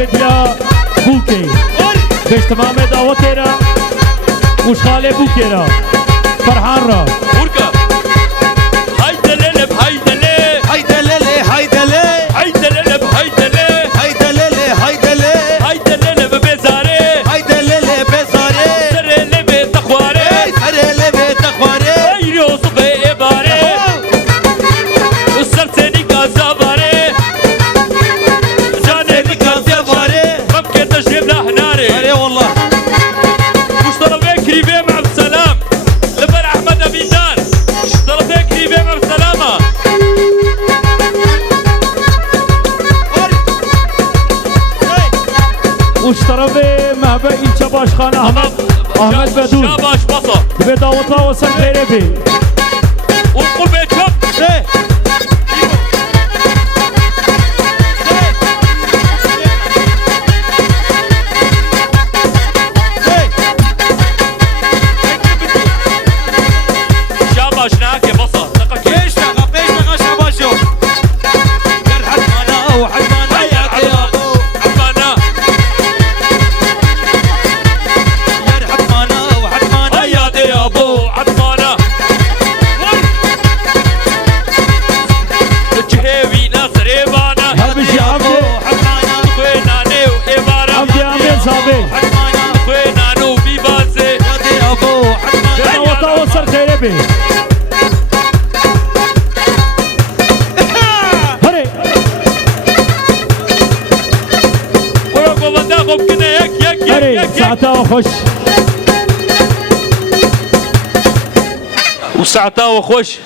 بيديا بوكي باش تمام دعوتنا وش خالي بوكي را فرحان را ورقة هيدا ليلب هيدا ليه هيدا ليلي هيدا ليه هيدا ليلب هيدا ليه هيدا ليلي هيدا ليه هيدا ليلب بزاري هيدا ليلي بزاري سري لبي تخواري سري لبي تخواري غيري وصفي إباري والسرسيني كازاباري جاني كازاباري ممكن تجيب لهناري أري والله طلبي كريبي مع السلام لبر احمد ابيدان طلبي كريبي مع السلامه وش طربي مع باقي شباش خان احمد بدون شاباش بصا بدعوتها وصل خيري بي وقول بيتكم شاباش ناكي بصا ايش نغا شاباشو يرحل مانا وحدمانا يا ابو عفانا يرحل مانا وحدمانا يا دي ابو عفانا الجهيوي ناصر ايبانا هبش يا عبدي حدمانا خويناني وإبارة عبدي عمين صابي حدمانا خوينانو بيبازي يا دي ابو حدمانا بدعوتها وصل خيري بي هري ورقو بنداخم كده يك هري ساعتها وخش وساعتها وخش